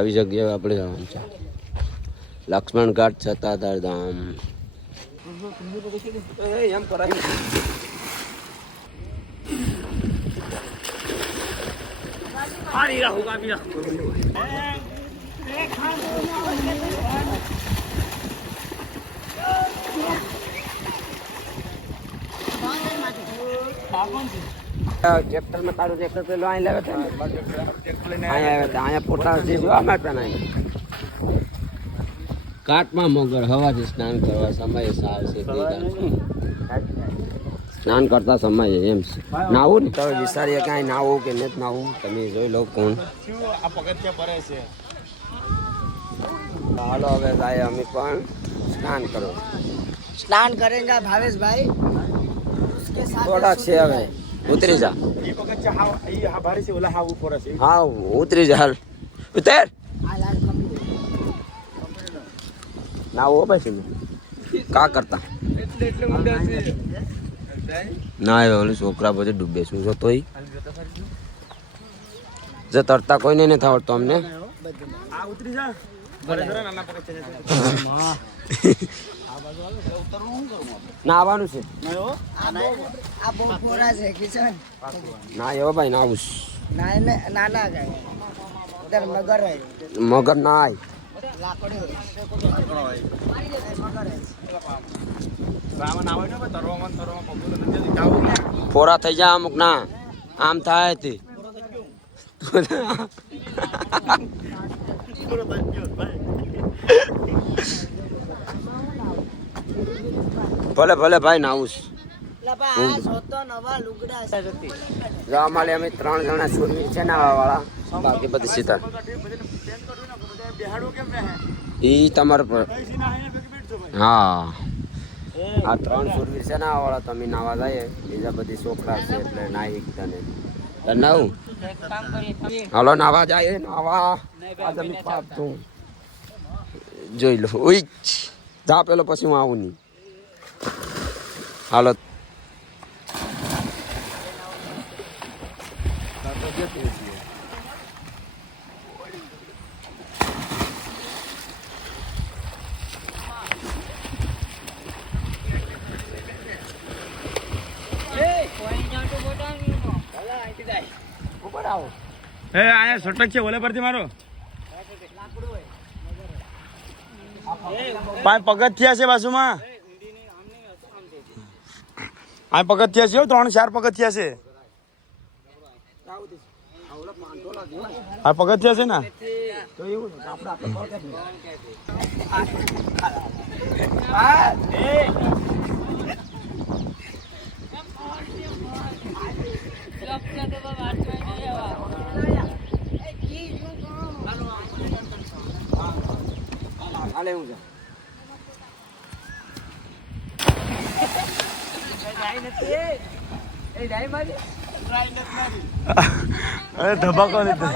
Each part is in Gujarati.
આવી જગ્યાએ આપણે જવાનું છે લક્ષ્મણ ઘાટ સત્તાધાર ધામ એમ કરાવી ट्रैक्टर में तारू ट्रैक्टर पे लो लेवे थे आया पोता से जो हमारे पे नहीं काट में मगर हवा से स्नान करवा समय साल से स्नान करता समय एम नावू ने तो विचारिए कहीं नावू के नहीं नावू तमे જોઈ લો કોણ આ પગથિયા ભરે છે હાલો હવે જાય અમે પણ સ્નાન કરો स्नान करेंगे भावेश भाई उसके साथ થોડા છે હવે ઉતરી જા ઈ પગથિયા હા ભારે છે ઓલા હા ઉપર છે હા ઉતરી જા હાલ ઉતર નાવુ પછી કા કરતા એટલે ઊંડા છે ના એ ઓલી છોકરા પછી ડૂબે શું છો તોય જે તરતા કોઈને નથી આવડતો અમને આ ઉતરી જા ભરે જરા નાના પગથિયા છે ના આવવાનું છે આ બહુ પૂરા છે કિશન ના એવો ભાઈ ના આવું નાના ગए उधर मगर है મગર ના આય लाकड़ी રાવણ આવે ને તરવામાં પગું નથી જાવું પોરા થઈ જાય અમુક ના આમ થાય તે ભલે ભલે ભાઈ ના આવું लबा आ सोतो नवा लुगड़ा से અમારે અમે 3 જણા છોડી છે નાવા વાળા બાકી બધી સીતા બેહાડો કેમ રહે ઈ તમાર પર કઈ ના હે ને બેઠો ભાઈ હા આ 3 છોડી છે નાવા વાળા તમે નાવા જાય બીજા બધી છોકરા છે એટલે નાઈ એકતા ને તનાવ હાલો નાવા જાય નાવા આ તમે પાપ તું જોઈ લો ઓઈ જા પેલો પછી હું આવું નહીં હાલો એ આયા સટક છે ઓલે પરથી મારો પાંચ પગથિયા છે બાજુમાં આ પગથિયા છે 3-4 પગથિયા છે આ પગથિયા છે ને તો એવું હાલે હું અરે ધબાકો લીધો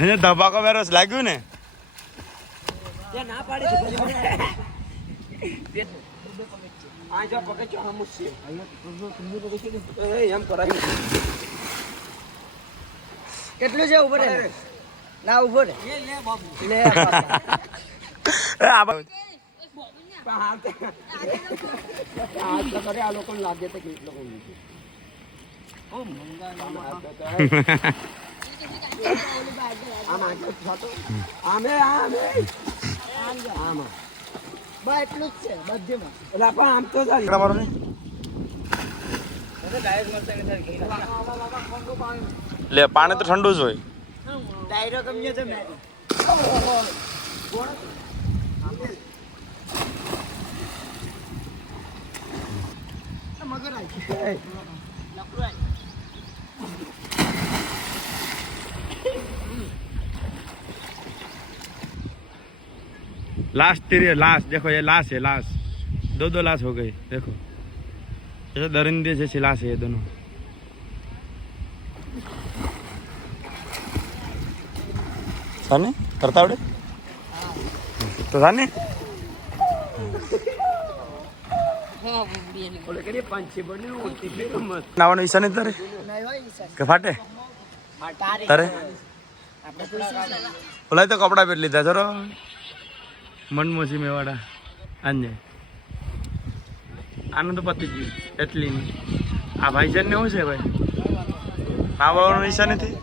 એને ધબાકો વેરસ લાગ્યું ને ના પાડી આ જો પકડજો હમું છે એમ કરાવી કેટલું છે ઉપર ના ઉપર લે આ લોકો લાગે તો કેટલો એટલું જ છે બધીમાં એટલે પણ આમ તો લે પાણી તો ઠંડુ જ હોય ડાયરો કમ્યો છે મેં મગર આવી लाश तेरी लाश देखो ये लाश है लाश 2 लाश हो गई देखो जैसे दरिंदे जैसी लाश है ये दोनों साने करता आवड़े तो साने ઓલે કે પાંચે બને ઉઠી ફેર મત નાવાનો ઈસા ને તારે કે ફાટે તારે ઓલા તો કપડા પહેરી લીધા ચલો મનમોસી મેવાડા આંજે આનંદ પતી ગયું એટલી આ ભાઈજાન ને શું છે ભાઈ આવવાનો ઈચ્છા નથી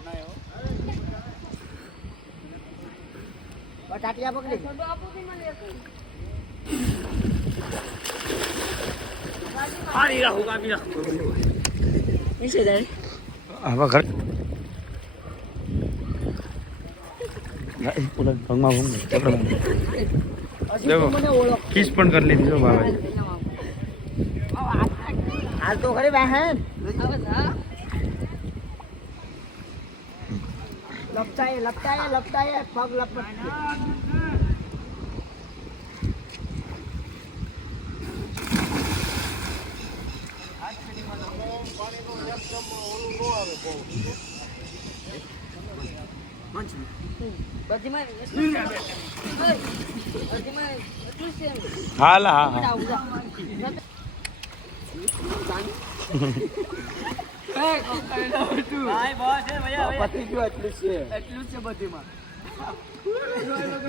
ટાટિયા પકડી હવે ઘર દેખો કિસ પણ કરી લીધી છો ભાવે હાલ તો ખરી બહેન લપટાય પગ લપટ હાલ હા હા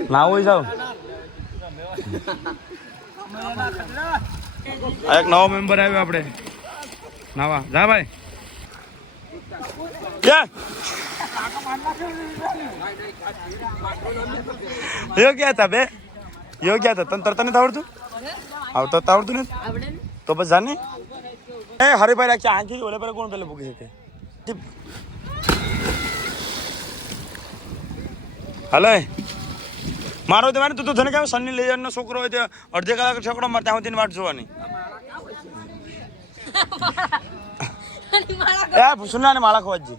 નાવું જાવ એક નવો મેમ્બર આવ્યો આપણે નાવા જા ભાઈ યો ક્યાં હતા બે યો ક્યાં હતા તને તરતા નથી આવડતું આવતો આવડતું નથી તો બસ જાને એ હરીભાઈ રાખી આંખી ઓલે પર કોણ પેલે પૂકી શકે હલે મારો તો તું તો તને કેમ સન્ની લેજરનો છોકરો હોય તો અડધી કલાક છોકરો મારે ત્યાં સુધીની વાટ જોવાની એ સુના ને માળા ખોવાજી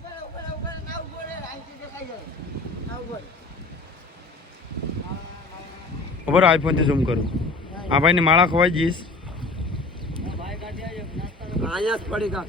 ખબર આઈફોન થી ઝૂમ કરું આ ભાઈ ને માળા ખવાઈ જઈશ અહીંયા જ પડી કા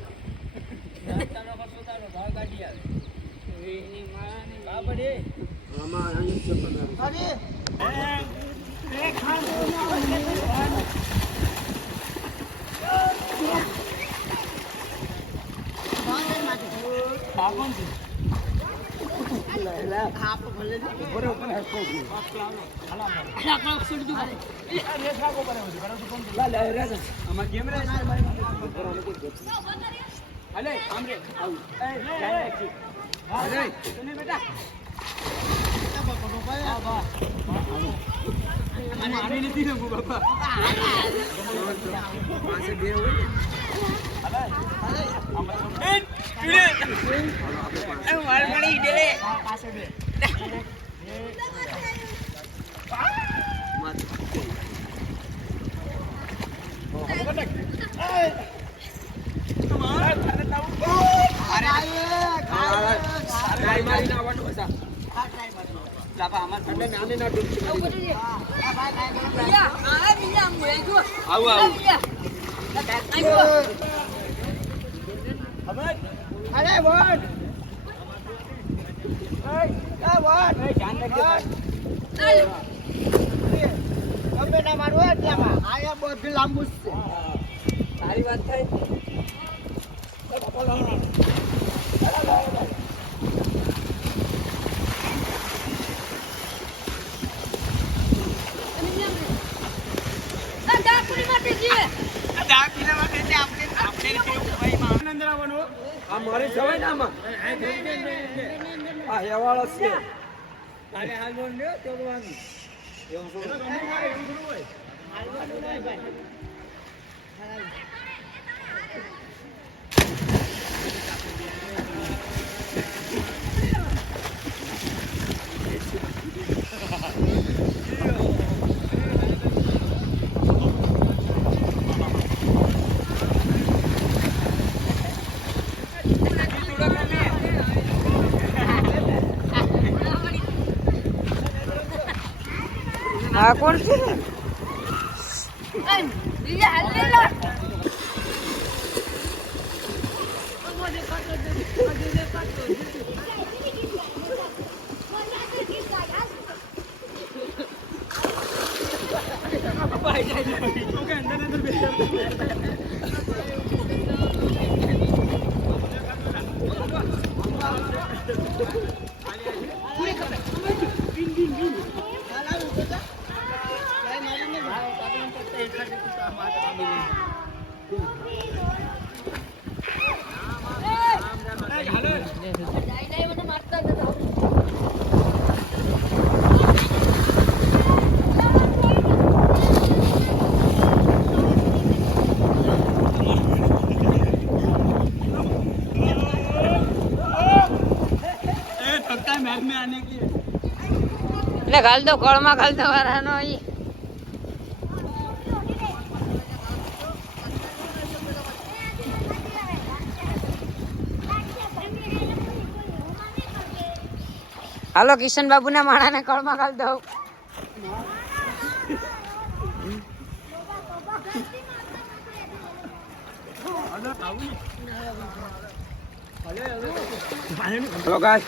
લાંબુ છે સારી વાત થઈ મારી જવાય ને આમાં આ હેવાળો છે આ કોણ છે એટલે ઘાલ દો કળમાં ઘાલ દો વારાનો અહીં હાલો કિશન બાબુ ના માણાને કળમાં ઘાલ દો હેલો ગાય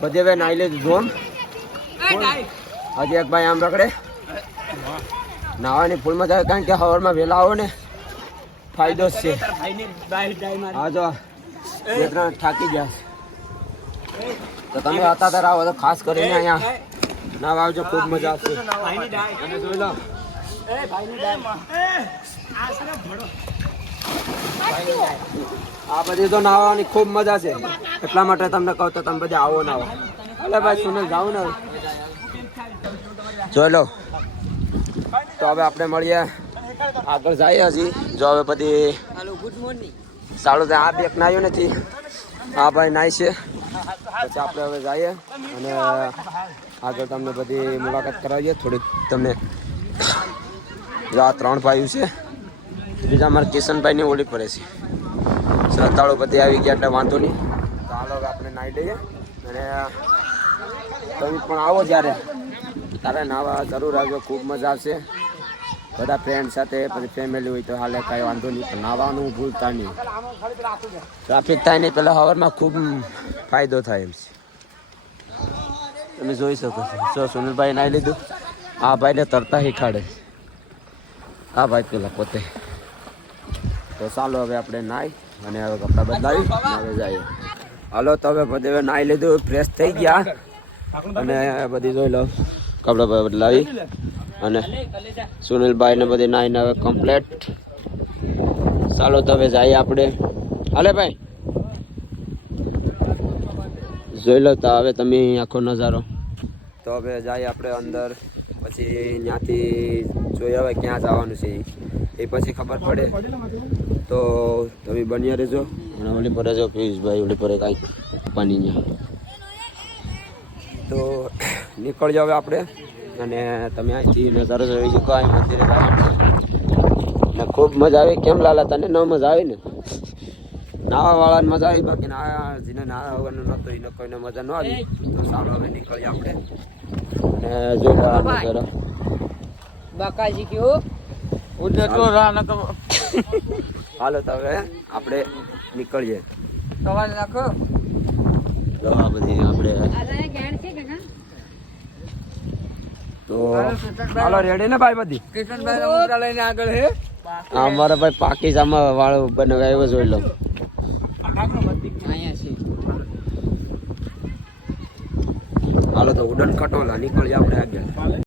બધે ભાઈ નાઈ લીધું જોન હજી એક ભાઈ આમ રખડે નાવાની ફૂલમાં જાય કારણ કે હવારમાં વહેલા આવો ને ફાયદો જ છે હા જો બે ત્રણ થાકી ગયા તો તમે હતા ત્યારે આવો તો ખાસ કરીને અહીંયા ના આવજો ખૂબ મજા આવશે અને જોઈ લો આ બધી તો નાવાની ખૂબ મજા છે એટલા માટે તમને કહું તો તમે બધા આવો ના આવો એટલે ભાઈ સુનિલ જાવ ને જોઈ લો તો હવે આપણે મળીએ આગળ જઈએ હજી જો હવે બધી સારું થાય આ બેક નાયું નથી આ ભાઈ નાય છે પછી આપણે હવે જઈએ અને આગળ તમને બધી મુલાકાત કરાવીએ થોડીક તમને જો આ 3 ભાઈઓ છે બીજા અમારા કિશનભાઈની ઓળી પડે છે શ્રદ્ધાળુ બધી આવી ગયા એટલે વાંધો નહીં તો હાલો હવે આપણે નાહી લઈએ અને તમે પણ આવો જ્યારે તારે નાવા જરૂર આવજો ખૂબ મજા આવશે બધા ફ્રેન્ડ સાથે પછી ફેમિલી હોય તો હાલે કાંઈ વાંધો નહીં પણ નાવાનું ભૂલતા નહીં ટ્રાફિક થાય નહીં પહેલાં સવારમાં ખૂબ ફાયદો થાય એમ છે તમે જોઈ શકો છો જો સુનિલભાઈ નાહી લીધું આ ભાઈને તરતા શીખાડે આ ભાઈ પેલા પોતે તો ચાલો હવે આપણે નાહી અને હવે કપડાં બદલાવી હવે જઈએ હાલો તો હવે બધે નાહી લીધું ફ્રેશ થઈ ગયા અને બધી જોઈ લો કપડાં બદલાવી અને સુનિલભાઈ ને બધી નાહીને હવે કમ્પ્લેટ ચાલો તો હવે જઈએ આપણે હાલે ભાઈ જોઈ લો તો હવે તમે આખો નજારો તો હવે જઈએ આપણે અંદર પછી ત્યાંથી જોઈએ હવે ક્યાં જવાનું છે એ પછી ખબર પડે તો તમે બન્યા રહેજો અને ઓલી પર રહેજો પિયુષભાઈ ઓલી પર કાંઈક પાણી ત્યાં તો નીકળજો હવે આપણે અને તમે અહીંથી નજારો જોઈ શકો અહીં મંદિરે ને ખૂબ મજા આવી કેમ લાલા તને ન મજા આવી ને નાવા વાળાને મજા આવી બાકી ના જેને નાવા વગરનું નહોતું એને કોઈને મજા ન આવી તો સારું હવે નીકળીએ આપણે અને જોઈ લો નજારો બાકાજી કયો હાલો તો હવે આપણે નીકળીએ સવાલ નાખો તો આ બધી આપણે તો હાલો રેડી ને ભાઈ બધી કિશનભાઈ મુદ્રા લઈને આગળ હે અમારા ભાઈ પાકિસ્તાનમાં વાળો બનાવ્યો જોઈ લો અહીંયા છે હાલો તો ઉડન ખટોલા નીકળીએ આપણે આગળ